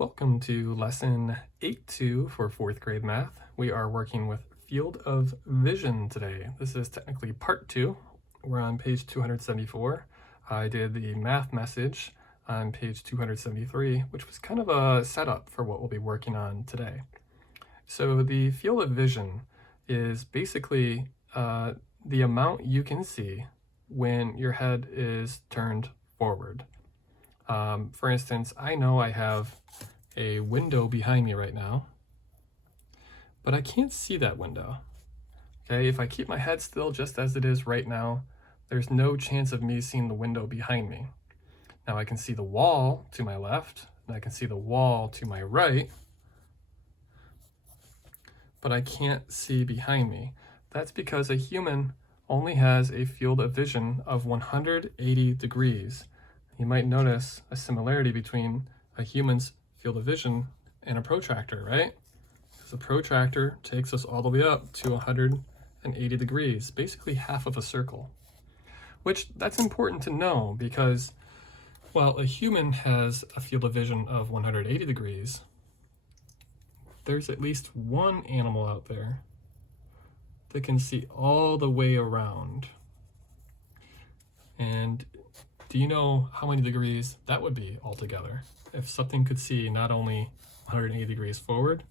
Welcome to lesson 8.2 for 4th grade math. We are working with field of vision today. This is technically part 2. We're on page 274. I did the math message on page 273, which was kind of a setup for what we'll be working on today. So the field of vision is basically the amount you can see when your head is turned forward. For instance, I know I have a window behind me right now, but I can't see that window. Okay, if I keep my head still just as it is right now, there's no chance of me seeing the window behind me. Now I can see the wall to my left, and I can see the wall to my right, but I can't see behind me. That's because a human only has a field of vision of 180 degrees. You might notice a similarity between a human's field of vision and a protractor, right? Because a protractor takes us all the way up to 180 degrees, basically half of a circle. Which, that's important to know because, while a human has a field of vision of 180 degrees, there's at least one animal out there that can see all the way around. And do you know how many degrees that would be altogether? If something could see not only 180 degrees forward,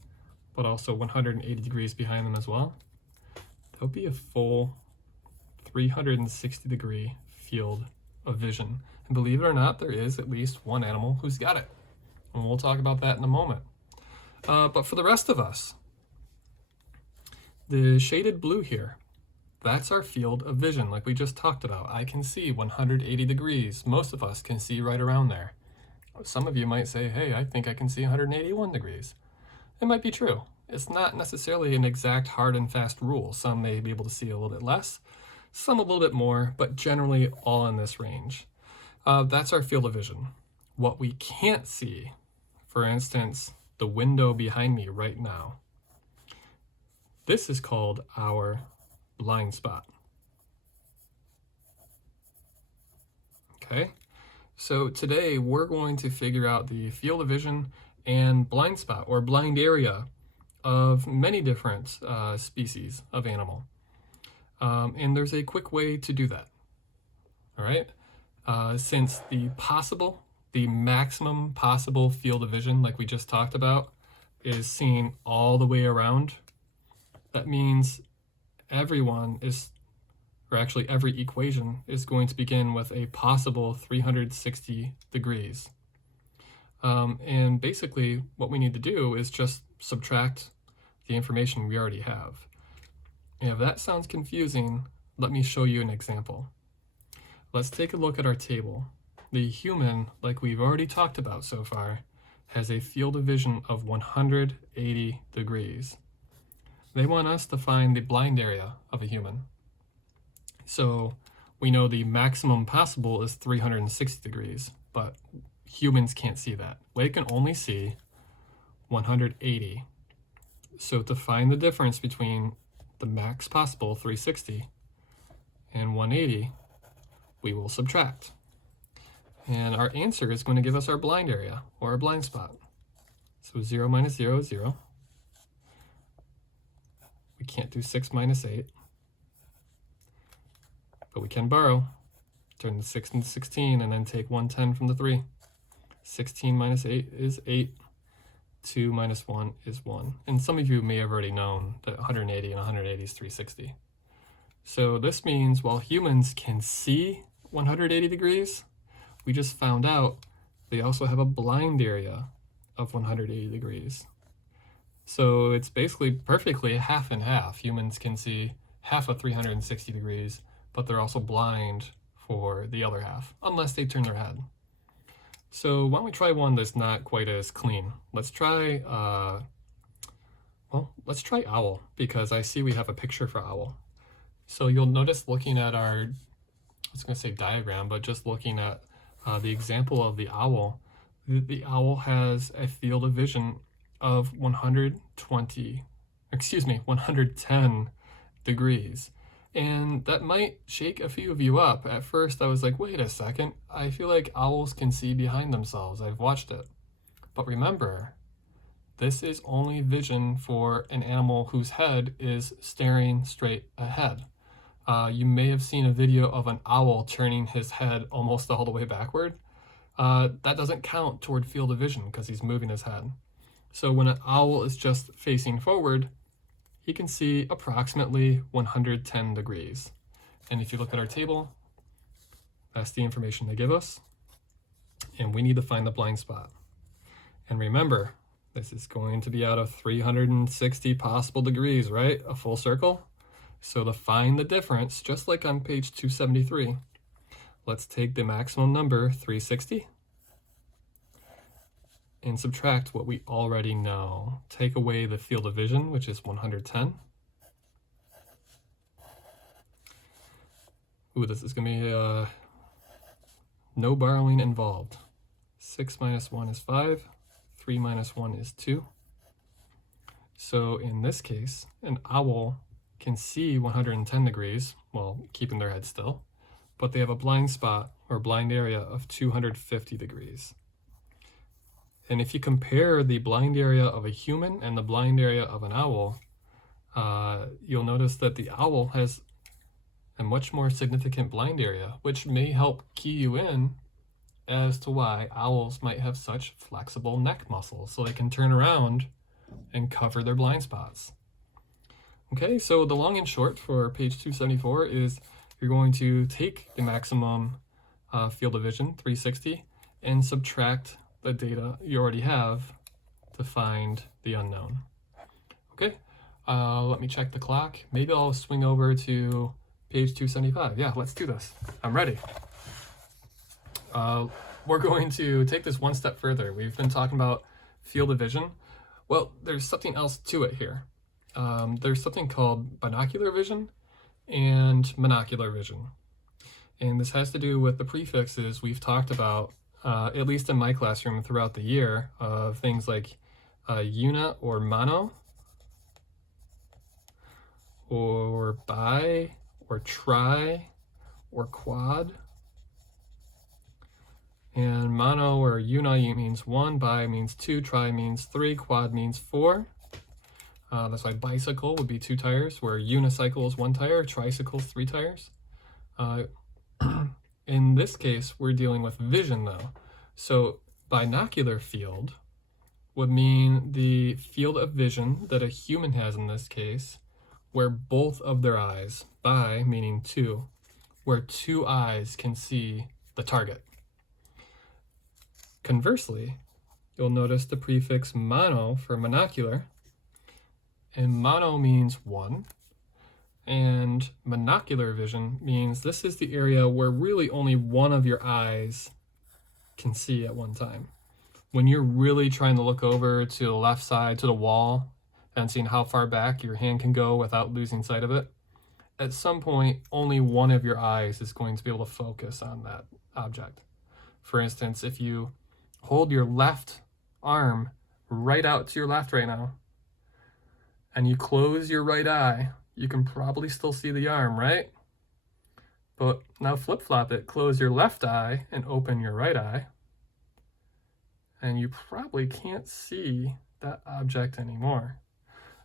but also 180 degrees behind them as well, that would be a full 360 degree field of vision. And believe it or not, there is at least one animal who's got it. And we'll talk about that in a moment. But for the rest of us, the shaded blue here, that's our field of vision, like we just talked about. I can see 180 degrees. Most of us can see right around there. Some of you might say, hey, I think I can see 181 degrees. It might be true. It's not necessarily an exact hard and fast rule. Some may be able to see a little bit less, some a little bit more, but generally all in this range. That's our field of vision. What we can't see, for instance, the window behind me right now, this is called our blind spot. Okay, so today we're going to figure out the field of vision and blind spot or blind area of many different species of animal. And there's a quick way to do that. All right, since the maximum possible field of vision, like we just talked about, is seen all the way around, that means everyone is, or actually every equation is going to begin with a possible 360 degrees. And basically what we need to do is just subtract the information we already have. And if that sounds confusing, let me show you an example. Let's take a look at our table. The human, like we've already talked about so far, has a field of vision of 180 degrees. They want us to find the blind area of a human. So we know the maximum possible is 360 degrees, but humans can't see that. They can only see 180. So to find the difference between the max possible, 360, and 180, we will subtract. And our answer is going to give us our blind area, or our blind spot. So 0 minus 0 is 0. We can't do 6 minus 8. But we can borrow. Turn the 6 into 16 and then take 110 from the 3. 16 minus 8 is 8. 2 minus 1 is 1. And some of you may have already known that 180 and 180 is 360. So this means while humans can see 180 degrees, we just found out they also have a blind area of 180 degrees. So it's basically perfectly half and half. Humans can see half of 360 degrees, but they're also blind for the other half, unless they turn their head. So why don't we try one that's not quite as clean? Let's try, let's try owl, because I see we have a picture for owl. So you'll notice looking at our, I was going to say diagram, but just looking at the example of the owl has a field of vision of 110 degrees. And that might shake a few of you up. At first I was like, wait a second, I feel like owls can see behind themselves. I've watched it. But remember, this is only vision for an animal whose head is staring straight ahead. You may have seen a video of an owl turning his head almost all the way backward. That doesn't count toward field of vision because he's moving his head. So when an owl is just facing forward, he can see approximately 110 degrees. And if you look at our table, that's the information they give us. And we need to find the blind spot. And remember, this is going to be out of 360 possible degrees, right? A full circle. So to find the difference, just like on page 273, let's take the maximum number, 360, and subtract what we already know. Take away the field of vision, which is 110. Ooh, this is going to be no borrowing involved. 6 minus 1 is 5. 3 minus 1 is 2. So in this case, an owl can see 110 degrees while keeping their head still, but they have a blind spot or blind area of 250 degrees. And if you compare the blind area of a human and the blind area of an owl, you'll notice that the owl has a much more significant blind area, which may help key you in as to why owls might have such flexible neck muscles, so they can turn around and cover their blind spots. Okay, so the long and short for page 274 is you're going to take the maximum field of vision, 360, and subtract the data you already have to find the unknown. Okay, let me check the clock. Maybe I'll swing over to page 275. Yeah, let's do this. I'm ready. We're going to take this one step further. We've been talking about field of vision. Well, there's something else to it here. There's something called binocular vision and monocular vision. And this has to do with the prefixes we've talked about, at least in my classroom throughout the year, of things like una or mono, or bi, or tri, or quad. And mono or una means 1, bi means 2, tri means 3, quad means 4. That's why bicycle would be 2 tires, where unicycle is 1 tire, tricycle is 3 tires. In this case, we're dealing with vision though. So binocular field would mean the field of vision that a human has in this case, where both of their eyes, bi meaning 2, where 2 eyes can see the target. Conversely, you'll notice the prefix mono for monocular, and mono means 1, and monocular vision means this is the area where really only one of your eyes can see at one time. When you're really trying to look over to the left side, to the wall, and seeing how far back your hand can go without losing sight of it, at some point, only one of your eyes is going to be able to focus on that object. For instance, if you hold your left arm right out to your left right now, and you close your right eye, you can probably still see the arm, right? But now flip-flop it, close your left eye and open your right eye, and you probably can't see that object anymore.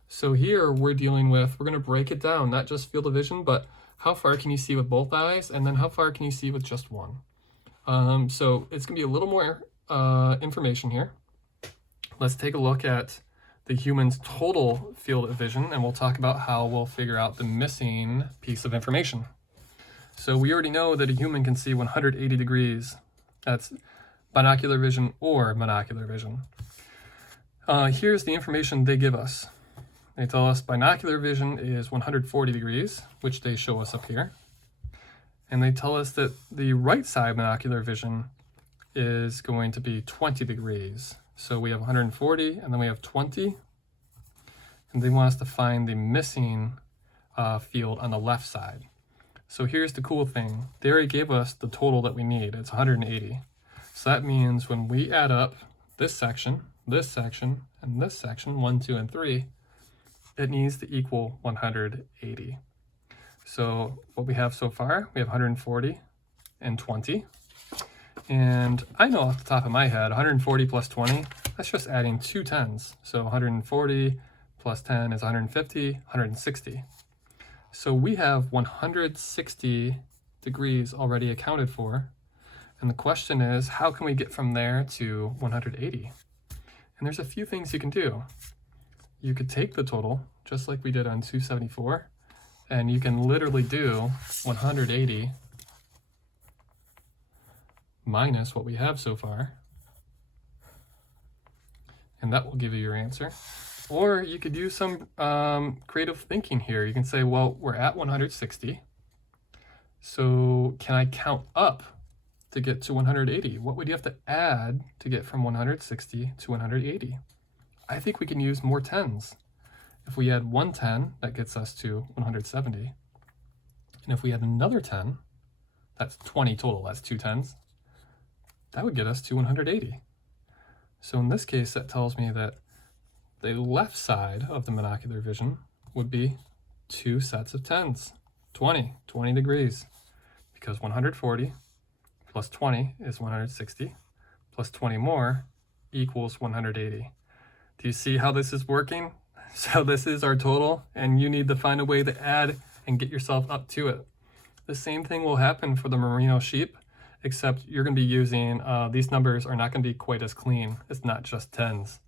So here we're dealing with, we're going to break it down, not just field of vision, but how far can you see with both eyes, and then how far can you see with just one? So it's going to be a little more information here. Let's take a look at the human's total field of vision, and we'll talk about how we'll figure out the missing piece of information. So we already know that a human can see 180 degrees. That's binocular vision or monocular vision. Here's the information they give us. They tell us binocular vision is 140 degrees, which they show us up here. And they tell us that the right side binocular vision is going to be 20 degrees. So we have 140 and then we have 20. And they want us to find the missing field on the left side. So here's the cool thing. They already gave us the total that we need. It's 180. So that means when we add up this section, and this section, 1, 2, and 3, it needs to equal 180. So what we have so far, we have 140 and 20. And I know off the top of my head, 140 plus 20 that's just adding 2 10s. So 140 plus 10 is 150, 160. So we have 160 degrees already accounted for. And the question is, how can we get from there to 180? And there's a few things you can do. You could take the total, just like we did on 274, and you can literally do 180 minus what we have so far, and that will give you your answer. Or you could use some creative thinking here. You can say, well, we're at 160, so can I count up to get to 180? What would you have to add to get from 160 to 180? I think we can use more 10s. If we add 1 10, that gets us to 170. And if we add another 10, that's 20 total, that's 2 10s, that would get us to 180. So in this case, that tells me that the left side of the monocular vision would be 2 sets of 10s, 20 degrees, because 140 plus 20 is 160, plus 20 more equals 180. Do you see how this is working? So this is our total, and you need to find a way to add and get yourself up to it. The same thing will happen for the merino sheep, except you're going to be using, these numbers are not going to be quite as clean. It's not just 10s.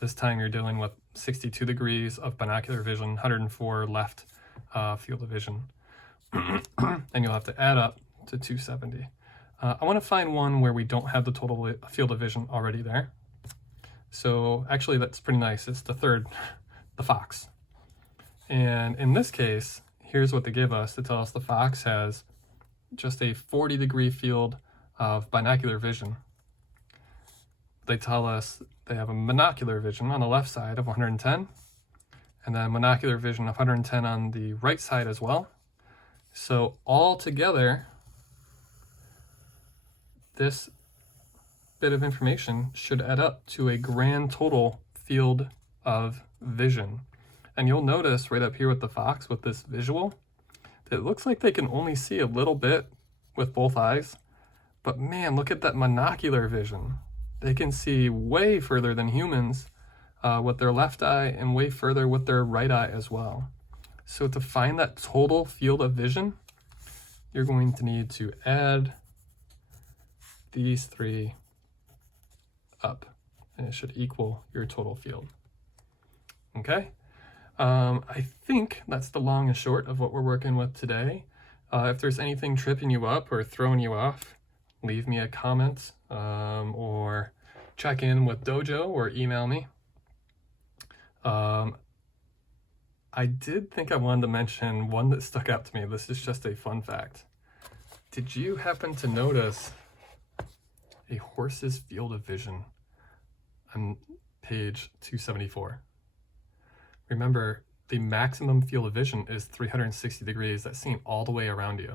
This time you're dealing with 62 degrees of binocular vision, 104 left field of vision. And you'll have to add up to 270. I want to find one where we don't have the total field of vision already there. So actually that's pretty nice. It's the third, the fox. And in this case, here's what they give us to tell us the fox has just a 40-degree field of binocular vision. They tell us they have a monocular vision on the left side of 110, and then monocular vision of 110 on the right side as well. So all together, this bit of information should add up to a grand total field of vision. And you'll notice right up here with the fox, with this visual, that it looks like they can only see a little bit with both eyes. But man, look at that monocular vision. They can see way further than humans with their left eye, and way further with their right eye as well. So to find that total field of vision, you're going to need to add these three up, and it should equal your total field. Okay, I think that's the long and short of what we're working with today. If there's anything tripping you up or throwing you off, leave me a comment or check in with Dojo or email me. I did think I wanted to mention one that stuck out to me. This is just a fun fact. Did you happen to notice a horse's field of vision on page 274? Remember, the maximum field of vision is 360 degrees. That's seen all the way around you.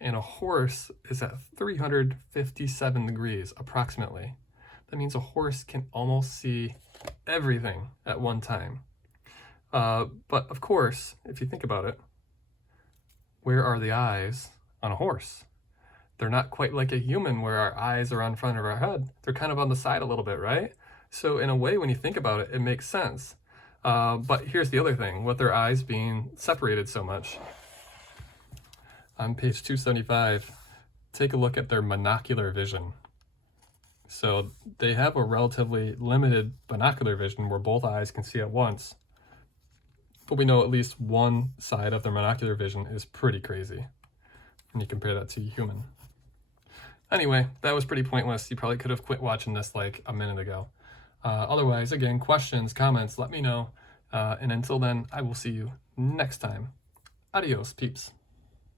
And a horse is at 357 degrees approximately. That means a horse can almost see everything at one time. But of course, if you think about it, where are the eyes on a horse? They're not quite like a human where our eyes are on front of our head. They're kind of on the side a little bit, right? So in a way, when you think about it, it makes sense. But here's the other thing, with their eyes being separated so much. On page 275, take a look at their monocular vision. So they have a relatively limited binocular vision where both eyes can see at once. But we know at least one side of their monocular vision is pretty crazy when you compare that to a human. Anyway, that was pretty pointless. You probably could have quit watching this like a minute ago. Otherwise, again, questions, comments, let me know. And until then, I will see you next time. Adios, peeps.